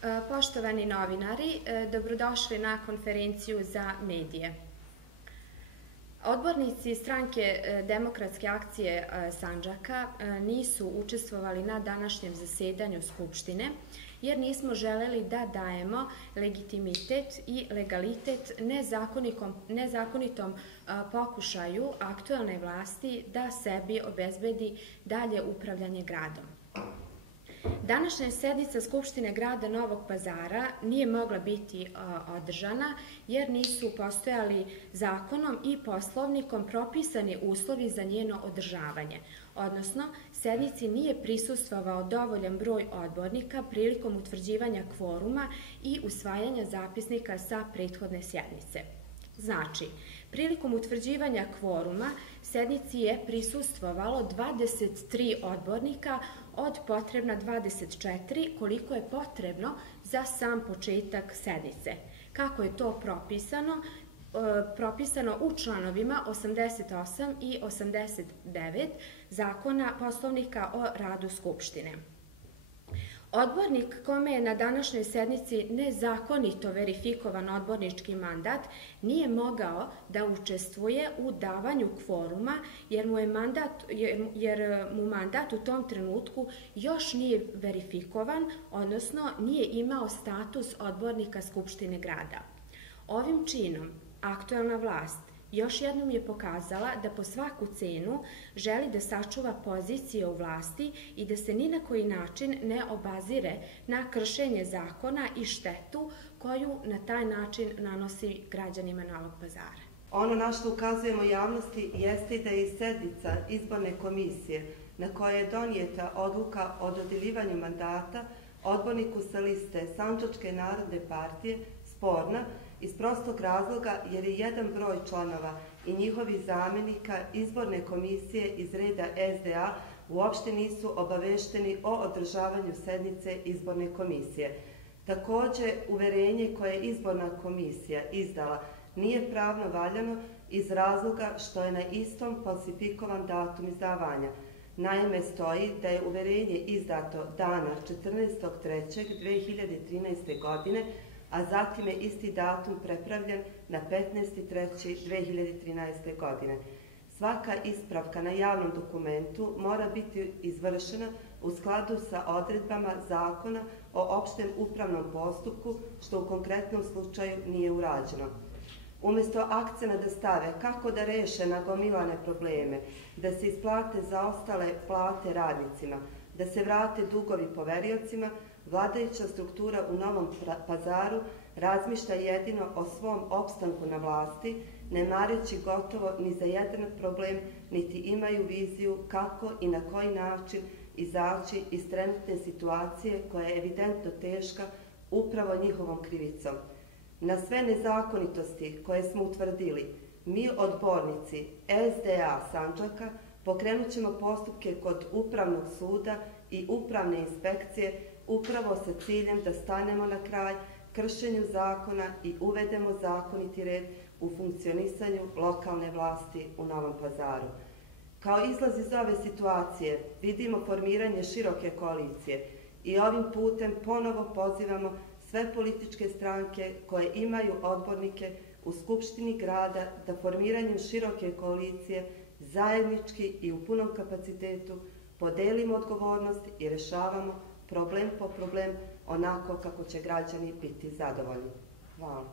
Poštovani novinari, dobrodošli na konferenciju za medije. Odbornici stranke Demokratske akcije Sandžaka nisu učestvovali na današnjem zasedanju Skupštine jer nismo želeli da dajemo legitimitet i legalitet nezakonitom pokušaju aktuelne vlasti da sebi obezbedi dalje upravljanje gradom. Današnja sednica Skupštine grada Novog Pazara nije mogla biti održana jer nisu postojali zakonom i poslovnikom propisani uslovi za njeno održavanje, odnosno sednici nije prisustvovao dovoljan broj odbornika prilikom utvrđivanja kvoruma i usvajanja zapisnika sa prethodne sjednice. Znači, prilikom utvrđivanja kvoruma sednici je prisustvovalo 23 odbornika od potrebna 24 koliko je potrebno za sam početak sednice. Kako je to propisano? Propisano u članovima 88 i 89 Zakona Poslovnika o radu Skupštine. Odbornik kome je na današnjoj sednici nezakonito verifikovan odbornički mandat nije mogao da učestvuje u davanju kvoruma jer mu mandat u tom trenutku još nije verifikovan, odnosno nije imao status odbornika Skupštine grada. Ovim činom aktuelna vlast još jednom je pokazala da po svaku cenu želi da sačuva pozicije u vlasti i da se ni na koji način ne obazire na kršenje zakona i štetu koju na taj način nanosi građanima Novog Pazara. Ono na što ukazujemo javnosti jeste i da je sednica izborne komisije na kojoj je donijeta odluka o dodjeljivanju mandata odborniku sa liste Sandžačke narodne partije sporna iz prostog razloga jer je jedan broj članova i njihovih zamjenika izborne komisije iz reda SDA uopšte nisu obavešteni o održavanju sednice izborne komisije. Također, uverenje koje je izborna komisija izdala nije pravno valjano iz razloga što je na istom falsifikovan datum izdavanja. Naime, stoji da je uverenje izdato dana 14.3.2013. godine, a zatim je isti datum prepravljen na 15.3.2013. godine. Svaka ispravka na javnom dokumentu mora biti izvršena u skladu sa odredbama Zakona o opštem upravnom postupku, što u konkretnom slučaju nije urađeno. Umjesto akcenta da stave kako da reše nagomilane probleme, da se isplate zaostale plate radnicima, da se vrate dugovi poveriocima, vladajuća struktura u Novom Pazaru razmišlja jedino o svom opstanku na vlasti, ne mareći gotovo ni za jedan problem, niti imaju viziju kako i na koji način izaći iz trenutne situacije koja je evidentno teška upravo njihovom krivicom. Na sve nezakonitosti koje smo utvrdili, mi odbornici SDA Sandžaka pokrenut ćemo postupke kod Upravnog suda i Upravne inspekcije upravo sa ciljem da stanemo na kraj kršenju zakona i uvedemo zakoniti red u funkcionisanju lokalne vlasti u Novom Pazaru. Kao izlaz iz ove situacije vidimo formiranje široke koalicije i ovim putem ponovo pozivamo sve političke stranke koje imaju odbornike u Skupštini grada da formiranjem široke koalicije zajednički i u punom kapacitetu podelimo odgovornost i rešavamo problem po problem onako kako će građani biti zadovoljni. Hvala.